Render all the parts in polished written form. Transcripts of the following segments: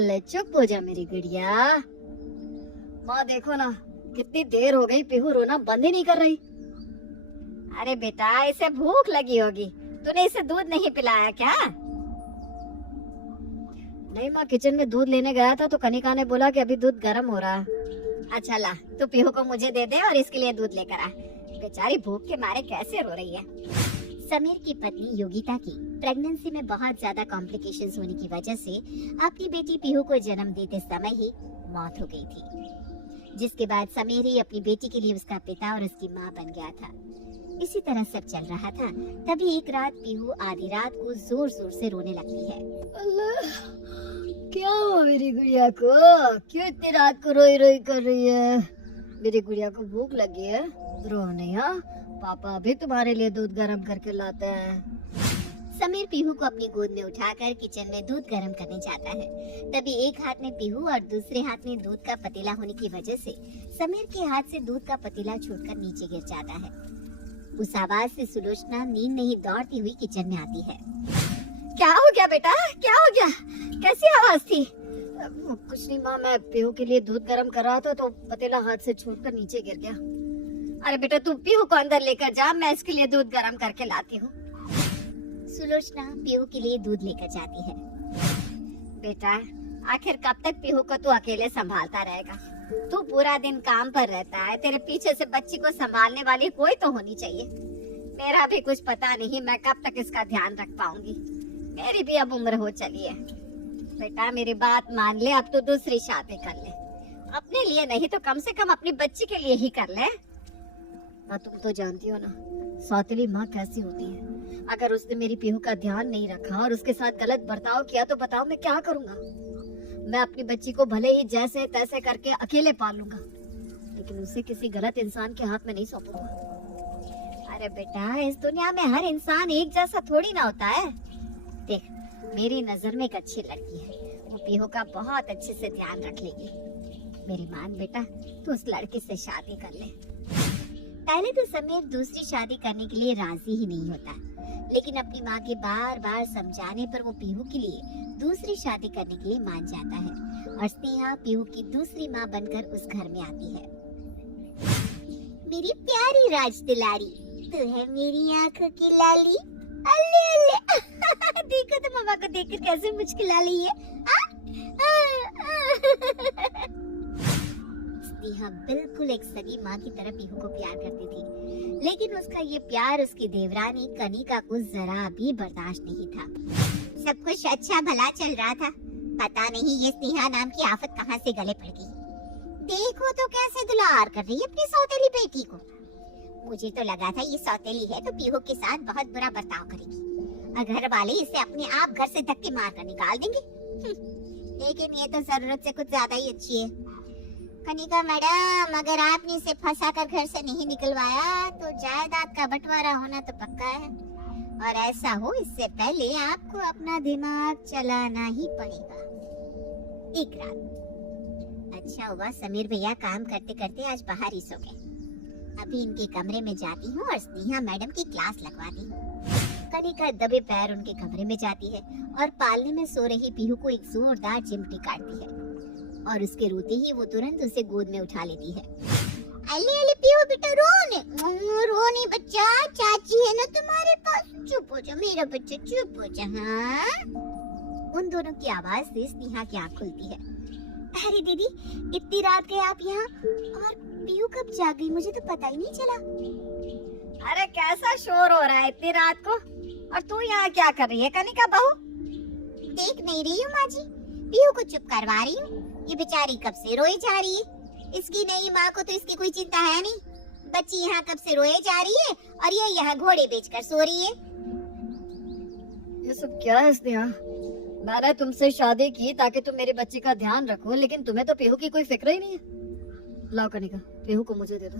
ले चुप हो जा मेरी गुड़िया। माँ देखो ना, कितनी देर हो गई, पीहू रोना बंद ही नहीं कर रही। अरे बेटा, इसे भूख लगी होगी, तूने इसे दूध नहीं पिलाया क्या? नहीं माँ, किचन में दूध लेने गया था तो कनिका ने बोला कि अभी दूध गर्म हो रहा है। अच्छा ला, तू पीहू को मुझे दे दे और इसके लिए दूध लेकर आ। बेचारी भूख के मारे कैसे रो रही है। समीर की पत्नी योगिता की प्रेगनेंसी में बहुत ज्यादा कॉम्प्लिकेशंस होने की वजह से अपनी बेटी पीहू को जन्म देते समय ही मौत हो गई थी, जिसके बाद समीर ही अपनी बेटी के लिए उसका पिता और उसकी माँ बन गया था। इसी तरह सब चल रहा था, तभी एक रात पीहू आधी रात को जोर जोर से रोने लगती है। अल्लाह, क्या हुआ मेरी गुड़िया को? क्यों इतनी रात को रोई रोई कर रही है? मेरी गुड़िया को भूख लगी है? रो नहीं, हाँ? पापा अभी तुम्हारे लिए दूध गर्म करके लाते हैं। समीर पीहू को अपनी गोद में उठाकर किचन में दूध गर्म करने जाता है। तभी एक हाथ में पीहू और दूसरे हाथ में दूध का पतीला होने की वजह से समीर के हाथ से दूध का पतीला छूटकर नीचे गिर जाता है। उस आवाज से सुलोचना नींद नहीं दौड़ती हुई किचन में आती है। क्या हो गया बेटा, क्या हो गया? कैसी आवाज थी? कुछ नहीं माँ, मैं पीहू के लिए दूध गर्म कर रहा था तो पतीला हाथ से छूटकर नीचे गिर गया। अरे बेटा, तू पीहू को अंदर लेकर जा, मैं इसके लिए दूध गर्म करके लाती हूँ। सुलोचना पीहू के लिए दूध लेकर जाती है। बेटा, आखिर कब तक पीहू को तू अकेले संभालता रहेगा? तू पूरा दिन काम पर रहता है, तेरे पीछे से बच्ची को संभालने वाली कोई तो होनी चाहिए। मेरा भी कुछ पता नहीं मैं कब तक इसका ध्यान रख पाऊंगी। मेरी भी अब उम्र हो चली है। बेटा मेरी बात मान ले, अब तो दूसरी शादी कर ले। अपने लिए नहीं तो कम से कम अपनी बच्ची के लिए ही कर ले। माँ तुम तो जानती हो ना, सौतेली माँ कैसी होती है। अगर उसने मेरी पीहू का ध्यान नहीं रखा और उसके साथ गलत बर्ताव किया तो बताओ मैं क्या करूँगा? मैं अपनी बच्ची को भले ही जैसे तैसे करके अकेले पाल लूंगा, लेकिन उसे किसी गलत इंसान के हाथ में नहीं सौंपूंगा। अरे बेटा, इस दुनिया में हर इंसान एक जैसा थोड़ी ना होता है। देख, मेरी नजर में एक अच्छी लड़की है, वो पीहू का बहुत अच्छे से ध्यान रख लेगी। मेरी मान बेटा, तू उस लड़की से शादी कर ले। पहले तो समीर दूसरी शादी करने के लिए राजी ही नहीं होता, लेकिन अपनी माँ के बार बार समझाने पर वो पीहू के लिए दूसरी शादी करने के लिए मान जाता है और स्नेहा पीहू की दूसरी माँ बनकर उस घर में आती है। मेरी प्यारी राज दुलारी, तू है मेरी आंखों की लाली। अल्ले अल्ले देखो तो मामा को देखकर कैसे मुस्कुरा रही है। स्नेहा बिल्कुल एक सगी माँ की तरह पीहू को प्यार करती थी, लेकिन उसका ये प्यार उसकी देवरानी कनिका को जरा भी बर्दाश्त नहीं था। सब कुछ अच्छा भला चल रहा था, पता नहीं ये स्नेहा नाम की आफत कहाँ से गले पड़ गई। देखो तो कैसे दुलार कर रही है अपनी सौतेली बेटी को। मुझे तो लगा था ये सौतेली है तो पीहू के साथ बहुत बुरा बर्ताव करेगी और घर वाले इसे अपने आप घर से धक्के मार कर निकाल देंगे। लेकिन ये तो जरूरत से कुछ ज्यादा ही अच्छी है। कनिका मैडम, अगर आपने इसे फंसा कर घर से नहीं निकलवाया तो जायदाद का बंटवारा होना तो पक्का है, और ऐसा हो इससे पहले आपको अपना दिमाग चलाना ही पड़ेगा। एक रात अच्छा हुआ समीर भैया काम करते करते आज बाहर ही सो गए। अभी इनके कमरे में जाती हूँ और स्नेहा मैडम की क्लास लगवाती हूँ। कनिका दबे पैर उनके कमरे में जाती है और पालने में सो रही पीहू को एक जोरदार चिमटी काटती है और उसके रोते ही वो तुरंत उसे गोद में उठा लेती है। अले अले पीहू बेटा, रो नहीं बच्चा, चाची है ना तुम्हारे पास। चुप हो जा मेरा बच्चा, चुप हो जा। हाँ? उन दोनों की आवाज से स्नेहा की आँख खुलती है। अरे दीदी, इतनी रात गए आप यहाँ, और पीहू कब जाग गई? मुझे तो पता ही नहीं चला। अरे कैसा शोर हो रहा है इतनी रात को, और तू यहाँ क्या कर रही है कनिका बहू? देख नहीं रही हूँ माँ जी, पीहू को चुप करवा रही हूँ। ये बेचारी कब से रोए जा रही है। इसकी नई माँ को तो इसकी कोई चिंता है नहीं। बच्ची यहाँ कब से रोए जा रही है और ये यहाँ घोड़े बेचकर सो रही है। ये सब क्या है स्नेहा? मैंने तुमसे शादी की ताकि तुम मेरे बच्चे का ध्यान रखो, लेकिन तुम्हें तो पीहू की कोई फिक्र ही नहीं है। लाओ कनिका, पीहू को मुझे दे दो,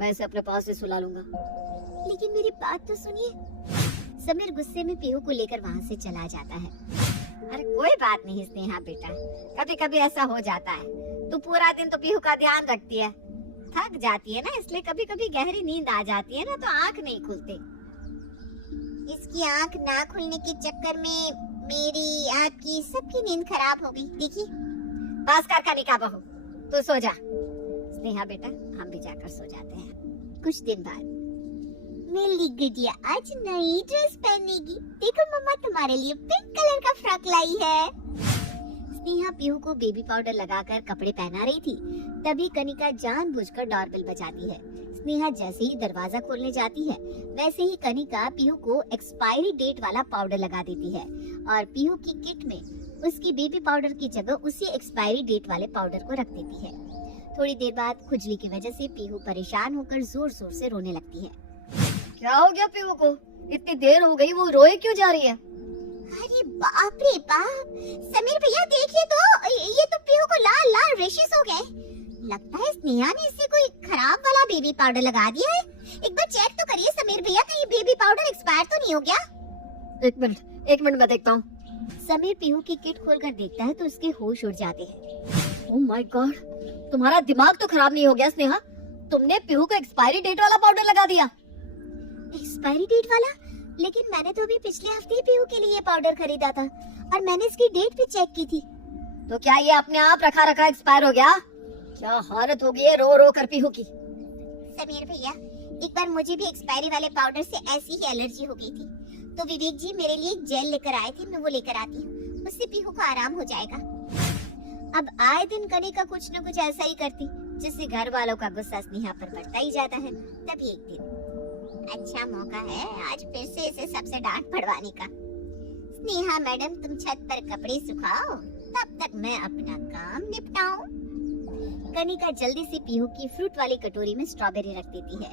मैं इसे अपने पास से सुला लूंगा। लेकिन मेरी बात तो सुनिए। समीर गुस्से में पीहू को लेकर वहाँ से चला जाता है। अरे कोई बात नहीं स्नेहा बेटा, कभी कभी ऐसा हो जाता है। तू पूरा दिन तो पीहू का ध्यान रखती है, थक जाती है ना, इसलिए कभी कभी गहरी नींद आ जाती है ना, तो आँख नहीं खुलती। इसकी आँख ना खुलने के चक्कर में मेरी, आपकी, सबकी नींद खराब हो गई। देखिए, बस कर कनिका बहू, तू सो जा। स्नेहा बेटा, हम भी जाकर सो जाते हैं। कुछ दिन बाद मेरी गुड़िया आज नई ड्रेस पहनेगी। देखो मम्मा, तुम्हारे लिए पिंक कलर का फ्रॉक लाई है। स्नेहा पीहू को बेबी पाउडर लगाकर कपड़े पहना रही थी, तभी कनिका जानबूझकर डोरबेल बजाती है। स्नेहा जैसे ही दरवाजा खोलने जाती है, वैसे ही कनिका पीहू को एक्सपायरी डेट वाला पाउडर लगा देती है और पीहू की किट में उसकी बेबी पाउडर की जगह उसी एक्सपायरी डेट वाले पाउडर को रख देती है। थोड़ी देर बाद खुजली की वजह से पीहू परेशान होकर जोर जोर से रोने लगती है। क्या हो गया पीहू को? इतनी देर हो गई, वो रोए क्यों जा रही है? अरे बाप रे बाप, समीर भैया देखिए तो, ये तो पीहू को लाल लाल रेशेस हो गए। लगता है स्नेहा ने इससे कोई खराब वाला बेबी पाउडर लगा दिया है। एक बार चेक तो करिए समीर भैया, कहीं बेबी पाउडर एक्सपायर तो नहीं हो गया। एक मिनट मैं देखता हूँ। समीर पीहू की किट खोलकर देखता है तो उसके होश उड़ जाते हैं। ओह माय गॉड, तुम्हारा दिमाग तो खराब नहीं हो गया स्नेहा? तुमने पीहू को एक्सपायरी डेट वाला पाउडर लगा दिया। एक्सपायरी डेट वाला? लेकिन मैंने तो अभी पिछले हफ्ते ही पीहू के लिए पाउडर खरीदा था और मैंने इसकी डेट भी चेक की थी। तो क्या ये अपने आप रखा रखा एक्सपायर हो गया? क्या हालत हो गई है रो रो कर पीहू की। समीर भैया, एक बार मुझे भी एक्सपायरी वाले पाउडर से ऐसी ही एलर्जी हो गई थी, तो विवेक जी मेरे लिए एक जेल लेकर आए थे, मैं वो लेकर आती हूँ, उससे पीहू को आराम हो जाएगा। अब आए दिन कनिका कुछ न कुछ ऐसा ही करती, जिससे घर वालों का गुस्सा स्नेहा पर बढ़ता ही जाता है। तभी एक दिन अच्छा मौका है आज फिर से इसे सबसे डांट पड़वाने का। स्नेहा मैडम, तुम छत पर कपड़े सुखाओ, तब तक मैं अपना काम निपटाऊं। कनिका जल्दी से पीहू की फ्रूट वाली कटोरी में स्ट्रॉबेरी रख देती है।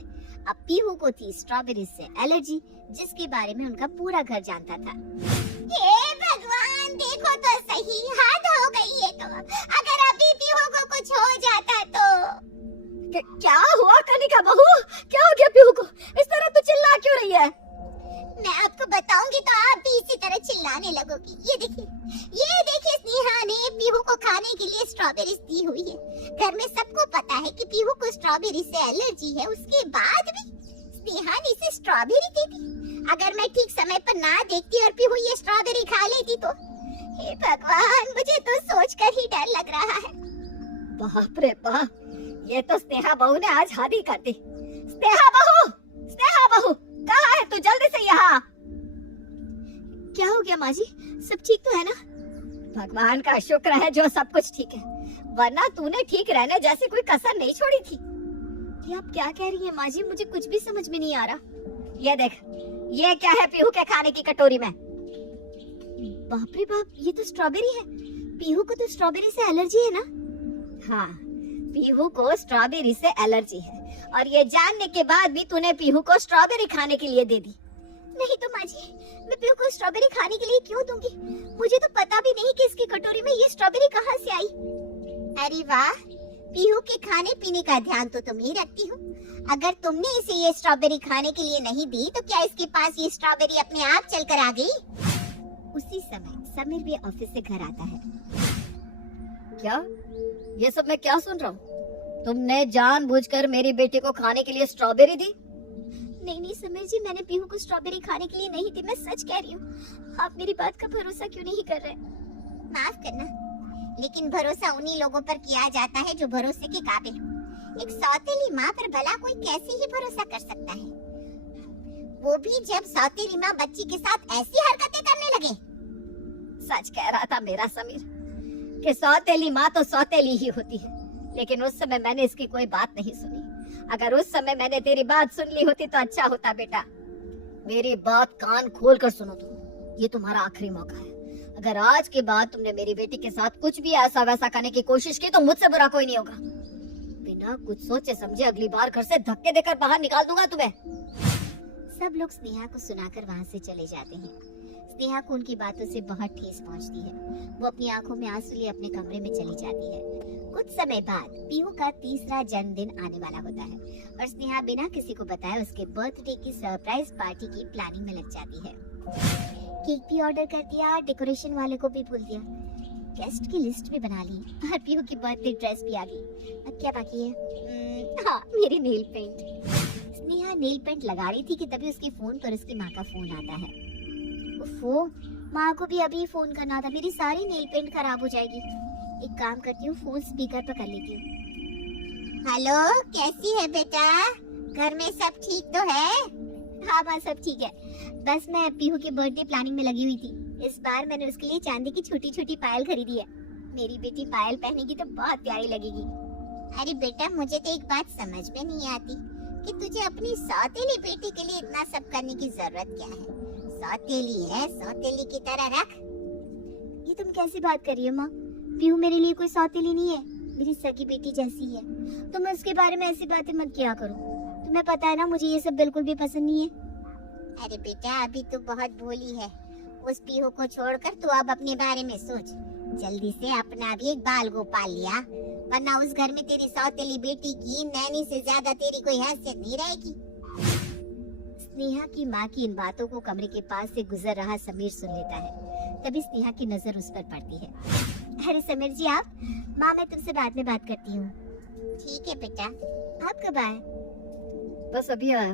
अब पीहू को थी स्ट्रॉबेरी से एलर्जी, जिसके बारे में उनका पूरा घर जानता था। हे भगवान, देखो तो सही, हद हो गई है। तो अगर अभी पीहू को कुछ हो जाता तो। क्या हुआ कनिका बहू? क्या हो गया पीहू को? इस तरह तो चिल्ला क्यों रही है? मैं आपको बताऊंगी तो आप भी इसी तरह चिल्लाने लगोगी। ये देखिए स्नेहा ने पीहू को खाने के लिए स्ट्रॉबेरी दी हुई है। घर में सबको पता है कि पीहू को स्ट्रॉबेरी से एलर्जी है, उसके बाद भी स्नेहा ने इसे स्ट्रॉबेरी दे दी। अगर मैं ठीक समय पर ना देखती और पीहू ये स्ट्रॉबेरी खा लेती तो। हे भगवान, मुझे तो सोचकर ही डर लग रहा है। बाप रे बाप, ये तो स्नेहा बहू ने आज हद ही कर दी। स्नेहा बहू कहाँ है तू? जल्दी से यहाँ। क्या हो गया माँ जी? सब ठीक तो है ना? भगवान का शुक्र है जो सब कुछ ठीक है, वरना तूने ठीक रहने जैसी कोई कसर नहीं छोड़ी थी। ये आप क्या कह रही हैं माँ जी? मुझे कुछ भी समझ में नहीं आ रहा। ये देख, ये क्या है पीहू के खाने की कटोरी में? बाप रे बाप, ये तो स्ट्रॉबेरी है। पीहू को तो स्ट्रॉबेरी से एलर्जी है ना? हाँ, पीहू को स्ट्रॉबेरी से एलर्जी है और ये जानने के बाद भी तूने पीहू को स्ट्रॉबेरी खाने के लिए दे दी। नहीं तो माँ जी, मैं पीहू को स्ट्रॉबेरी खाने के लिए क्यों दूंगी? मुझे तो पता भी नहीं कि इसकी कटोरी में ये स्ट्रॉबेरी कहाँ से आई। अरे वाह, पीहू के खाने पीने का ध्यान तो तुम ही रखती हो। अगर तुमने इसे ये स्ट्रॉबेरी खाने के लिए नहीं दी तो क्या इसके पास ये स्ट्रॉबेरी अपने आप चलकर आ गई? उसी समय समीर भी ऑफिस से घर आता है। क्या ये सब मैं क्या सुन रहा हूँ? तुमने जानबूझकर मेरी बेटी को खाने के लिए स्ट्रॉबेरी दी? नहीं समीर जी, मैंने पीहू को स्ट्रॉबेरी खाने के लिए नहीं दी, मैं सच कह रही हूँ। आप मेरी बात का भरोसा क्यों नहीं कर रहे? माफ करना, लेकिन भरोसा उन्हीं लोगों पर किया जाता है जो भरोसे के काबिल हो। एक सौतेली माँ पर भला कोई कैसे ही भरोसा कर सकता है, वो भी जब सौतेली माँ बच्ची के साथ ऐसी हरकतें करने लगे। सच कह रहा था मेरा समीर कि सौतेली माँ तो सौतेली ही होती है, लेकिन उस समय मैंने इसकी कोई बात नहीं सुनी। अगर उस समय मैंने तेरी बात सुन ली होती तो अच्छा होता। बेटा, मेरी बात कान खोल कर सुनो तुम, ये तुम्हारा आखिरी मौका है। अगर आज के बाद तुमने मेरी बेटी के साथ कुछ भी ऐसा वैसा करने की कोशिश की तो मुझसे बुरा कोई नहीं होगा। बिना कुछ सोचे समझे अगली बार घर से धक्के देकर बाहर निकाल दूंगा तुम्हें। सब लोग स्नेहा को सुनाकर वहाँ से चले जाते हैं। स्नेहा को उनकी बातों से बहुत ठेस पहुंचती है। वो अपनी आंखों में आंसू लिए अपने कमरे में चली जाती है। कुछ समय बाद पीहू का तीसरा जन्मदिन आने वाला होता है और स्नेहा बिना किसी को बताए उसके बर्थडे की सरप्राइज पार्टी की प्लानिंग में लग जाती है। केक भी ऑर्डर कर दिया, डेकोरेशन वाले को भी भूल दिया, गेस्ट की लिस्ट भी बना ली और पीहू की बर्थडे ड्रेस भी आ गई। अब क्या बाकी है? हाँ, मेरी nail paint. Sneha nail paint लगा रही थी कि तभी उसके फोन पर उसकी माँ का फोन आता है। ओफो, माँ को भी अभी फोन करना था, मेरी सारी नेल पेंट खराब हो जाएगी। एक काम करती हूँ, फोन स्पीकर पर कर लेती हूँ। हेलो, कैसी है बेटा? घर में सब ठीक तो है? हाँ माँ, सब ठीक है। बस मैं पीहू के बर्थडे प्लानिंग में लगी हुई थी। इस बार मैंने उसके लिए चांदी की छोटी छोटी पायल खरीदी है। मेरी बेटी पायल पहनेगी तो बहुत प्यारी लगेगी। अरे बेटा, मुझे तो एक बात समझ में नहीं आती कि तुझे अपनी सौतेली बेटी के लिए इतना सब करने की जरूरत क्या है? सौतेली है, सौतेली की तरह रख। ये तुम कैसी बात कर रही हो माँ? पीहू मेरे लिए कोई सौतेली नहीं है, मेरी सगी बेटी जैसी है। तुम उसके बारे में ऐसी बातें मत किया करो। तुम्हें पता है ना, मुझे ये सब बिल्कुल भी पसंद नहीं है। अरे बेटा, अभी तो बहुत भोली है। उस पीहू को छोड़कर तू अब अपने बारे में सोच। जल्दी से अपना भी एक बाल गोपाल लिया, वरना उस घर में तेरी सौतेली बेटी की नैनी से ज्यादा तेरी कोई हैसियत नहीं रहेगी। स्नेहा की माँ की इन बातों को कमरे के पास से गुजर रहा समीर सुन लेता है। तभी स्नेहा की नजर उस पर पड़ती है। अरे समीर जी, आप? माँ, मैं तुमसे बाद में बात करती हूँ। ठीक है बेटा। आप कब आए? बस अभी आया,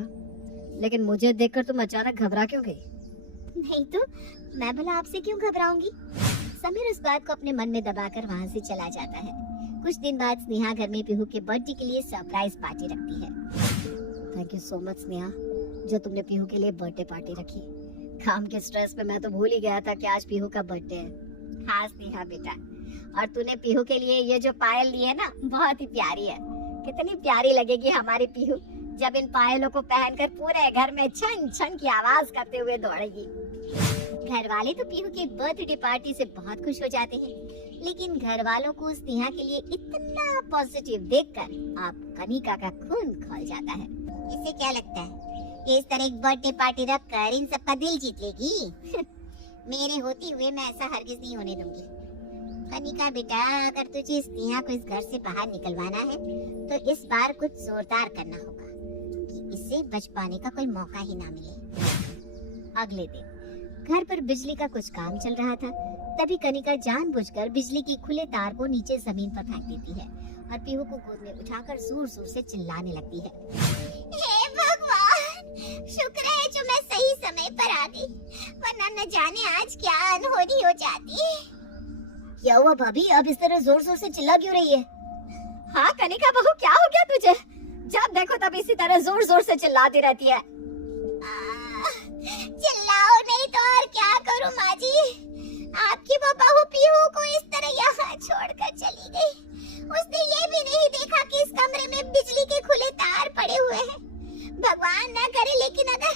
लेकिन मुझे देखकर तुम अचानक घबरा क्यों गई? नहीं तो मैं भला आपसे क्यों घबराऊंगी? समीर उस बात को अपने मन में दबाकर वहाँ से चला जाता है। कुछ दिन बाद स्नेहा घर में पीहू के बर्थडे के लिए सरप्राइज पार्टी रखती है। Thank you so much Sneha, जो तुमने पीहू के लिए बर्थडे पार्टी रखी। काम के स्ट्रेस में मैं तो भूल ही गया था कि आज पीहू का बर्थडे है। हाँ स्नेहा बेटा, और तूने पीहू के लिए ये जो पायल ली है ना, बहुत ही प्यारी है। कितनी प्यारी लगेगी हमारी पीहू जब इन पायलों को पहनकर पूरे घर में छन छन की आवाज करते हुए दौड़ेगी। घर वाले तो पीहू की बर्थडे पार्टी से बहुत खुश हो जाते हैं, लेकिन घर वालों को स्नेहा के लिए इतना पॉजिटिव देखकर आप कनिका का खून खौल जाता है। इसे क्या लगता है कि इस तरह एक बर्थडे पार्टी रखकर इन सबका दिल जीत लेगी? मेरे होते हुए मैं ऐसा हरगिज नहीं होने दूंगी। कनिका बेटा, अगर तुझे स्नेहा को इस घर से बाहर निकलवाना है तो इस बार कुछ जोरदार करना होगा कि इससे बच पाने का कोई मौका ही ना मिले। अगले दिन घर पर बिजली का कुछ काम चल रहा था। तभी कनिका जानबूझकर बिजली की खुले तार को नीचे जमीन पर फेंक देती है और पीहू को गोद में उठाकर जोर जोर से चिल्लाने लगती है। हे भगवान, शुक्र है जो मैं सही समय पर आ गई, वरना न जाने आज क्या अनहोनी हो जाती। क्या हुआ भाभी, अब इस तरह जोर जोर से चिल्ला क्यों रही है? हाँ कनिका बहू, क्या हो गया तुझे? जब देखो तब इसी तरह जोर जोर से चिल्लाती रहती है। चिल्लाओ नहीं तो और क्या करूं माँ जी? आपकी वो बहू पीहू को इस तरह यहाँ छोड़कर चली गई। उसने ये भी नहीं देखा कि इस कमरे में बिजली के खुले तार पड़े हुए हैं। भगवान ना करे, लेकिन अगर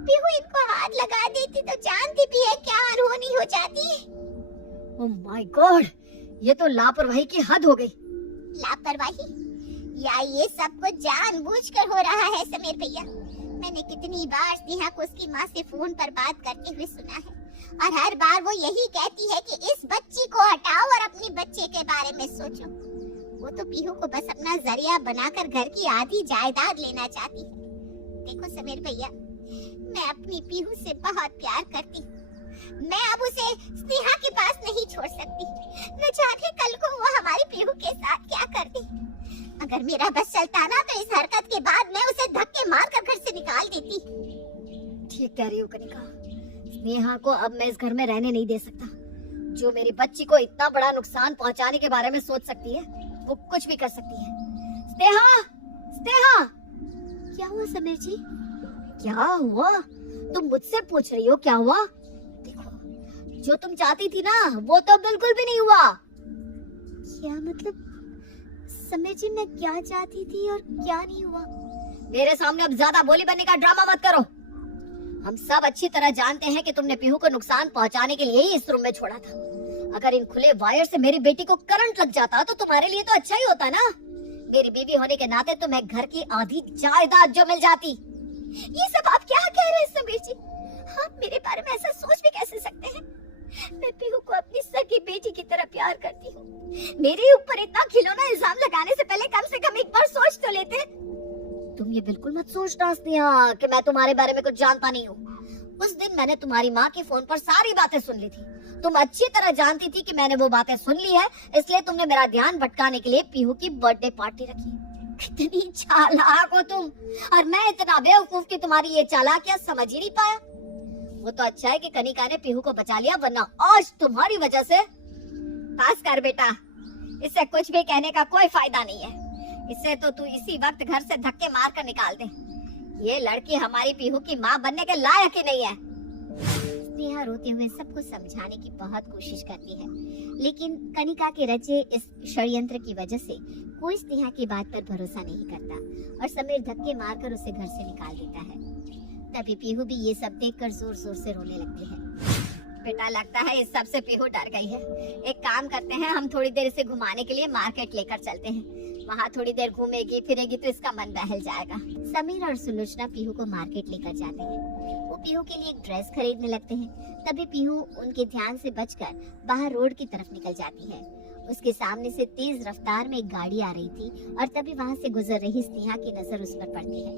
पीहू इनको हाथ लगा देती तो जानती भी है क्या अनहोनी हो जाती। ओह माय गॉड, ये तो लापरवाही की हद हो गई। लापरवाही या ये सब कुछ जानबूझकर हो रहा है समीर भैया? मैंने कितनी बार स्नेहा को उसकी माँ से फोन पर बात करते हुए सुना है, और हर बार वो यही कहती है कि इस बच्ची को हटाओ और अपने बच्चे के बारे में सोचो। वो तो पीहू को बस अपना जरिया बनाकर घर की आधी जायदाद लेना चाहती है। देखो समीर भैया, मैं अपनी पीहू से बहुत प्यार करती हूँ। मैं अब उसे स्नेहा के पास नहीं छोड़ सकती। न जाने कल को वो हमारी पीहू के साथ क्या करती। अगर मेरा बस चलता ना तो इस हरकत के बाद मैं उसे धक्के मारकर घर से निकाल देती। ठीक कह रही हो कनिका, स्नेहा को अब मैं इस घर में रहने नहीं दे सकता। जो मेरी बच्ची को इतना बड़ा नुकसान पहुंचाने के बारे में सोच सकती है, वो कुछ भी कर सकती है। स्नेहा, स्नेहा! क्या हुआ समीर जी? क्या हुआ? तुम मुझसे पूछ रही हो क्या हुआ? देखो, जो तुम चाहती थी ना, वो तो बिल्कुल भी नहीं हुआ। क्या मतलब? समीर जी, मैं क्या चाहती थी और क्या नहीं हुआ? मेरे सामने अब ज्यादा बोली बनने का ड्रामा मत करो। हम सब अच्छी तरह जानते हैं कि तुमने पीहू को नुकसान पहुंचाने के लिए ही इस रूम में छोड़ा था। अगर इन खुले वायर से मेरी बेटी को करंट लग जाता तो तुम्हारे लिए तो अच्छा ही होता ना। मेरी बीवी होने के नाते तुम्हें घर की आधी जायदाद जो मिल जाती। ये सब आप क्या कह रहे हैं समीर जी? आप मेरे बारे में ऐसा सोच भी कैसे सकते हैं? मैं पीहू को अपनी सगी बेटी की तरह प्यार करती हूँ। मेरे ऊपर इतना खिलौना इल्जाम लगाने से पहले कम से कम एक बार सोच तो लेते। तुम ये बिल्कुल मत सोचना स्नेहा कि मैं तुम्हारे बारे में कुछ जानता नहीं हूँ। उस दिन मैंने तुम्हारी माँ के फोन पर सारी बातें सुन ली थी। तुम अच्छी तरह जानती थी कि मैंने वो बातें सुन ली है, इसलिए तुमने मेरा ध्यान भटकाने के लिए पीहू की बर्थडे पार्टी रखी। कितनी चालाक हो तुम, और मैं इतना बेवकूफ कि तुम्हारी ये चालाकियां समझ ही नहीं पाया। वो तो अच्छा है कि कनिका ने पीहू को बचा लिया, वरना आज तुम्हारी वजह से। पास कर बेटा, इससे कुछ भी कहने का कोई फायदा नहीं है। इससे तो तू इसी वक्त घर से धक्के मार कर निकाल दे। ये लड़की हमारी पीहू की माँ बनने के लायक ही नहीं है। स्नेहा रोते हुए सबको समझाने की बहुत कोशिश करती है, लेकिन कनिका के रचे इस षड्यंत्र की वजह से कोई स्नेहा की बात पर भरोसा नहीं करता और समीर धक्के मारकर उसे घर से निकाल देता है। तभी पीहू भी ये सब देखकर जोर जोर से रोने लगती है। बेटा लगता है इस सब से पीहू डर गई है। एक काम करते हैं, हम थोड़ी देर इसे घुमाने के लिए मार्केट लेकर चलते हैं। वहाँ थोड़ी देर घूमेगी फिरेगी तो इसका मन बहल जाएगा। समीर और सुलोचना पीहू को मार्केट लेकर जाते हैं। वो पीहू के लिए एक ड्रेस खरीदने लगते हैं। तभी पीहू उनके ध्यान से बचकर बाहर रोड की तरफ निकल जाती है। उसके सामने से तेज रफ्तार में एक गाड़ी आ रही थी और तभी वहाँ से गुजर रही स्नेहा की नजर उस पर पड़ती है।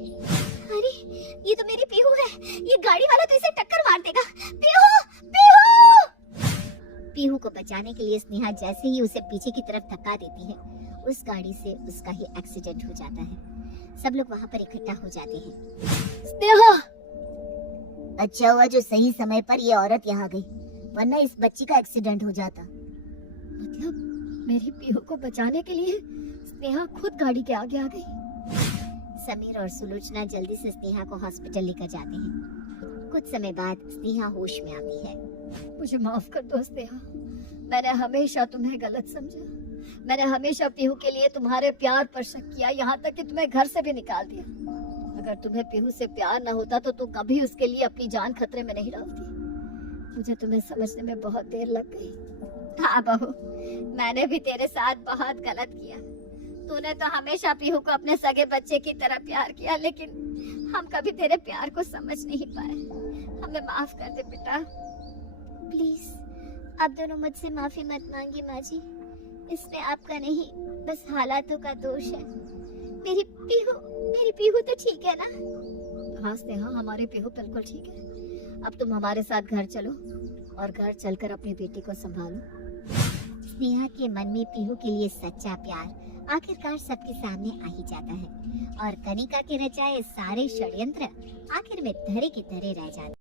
अरे ये तो मेरी पीहू है, ये गाड़ी वाला तो इसे टक्कर मार देगा। पीहू पीहू! पीहू को बचाने के लिए स्नेहा जैसे ही उसे पीछे की तरफ धक्का देती है, उस गाड़ी से उसका ही एक्सीडेंट हो जाता है। सब लोग वहाँ पर इकट्ठा हो जाते हैं। स्नेहा! अच्छा हुआ जो सही समय पर ये औरत यहाँ गई, वरना इस बच्ची का एक्सीडेंट हो जाता। मतलब मेरी पीहू को बचाने के लिए स्नेहा खुद गाड़ी के आगे आ गई। समीर और सुलोचना जल्दी से स्नेहा को हॉस्पिटल लेकर जाते हैं। कुछ समय बाद स्नेहा होश में आती है। मुझे माफ कर दो स्नेहा, मैंने हमेशा तुम्हें गलत समझा। मैंने हमेशा पीहू के लिए तुम्हारे प्यार पर शक किया, यहाँ तक कि तुम्हें घर से भी निकाल दिया। अगर तुम्हें पीहू से प्यार न होता तो तुम कभी उसके लिए अपनी जान खतरे में नहीं डालती। मुझे तुम्हें समझने में बहुत देर लग गई। हाँ बहू, मैंने भी तेरे साथ बहुत गलत किया। तूने तो हमेशा पीहू को अपने सगे बच्चे की तरह प्यार किया, लेकिन हम कभी तेरे प्यार को समझ नहीं पाए। हमें माफ कर दे बेटा। प्लीज आप दोनों मुझसे माफी मत मांगिए माँ जी। इसमें आपका नहीं, बस हालातों का दोष है। मेरी पीहू तो ठीक है ना? हाँ स्नेहा, हमारी पीहू बिल्कुल ठीक है। अब तुम हमारे साथ घर चलो और घर चलकर अपनी बेटी को संभालो। स्नेहा के मन में पीहू के लिए सच्चा प्यार आखिरकार सबके सामने आ ही जाता है और कनिका के रचाए सारे षड्यंत्र आखिर में धरे के धरे रह जाते।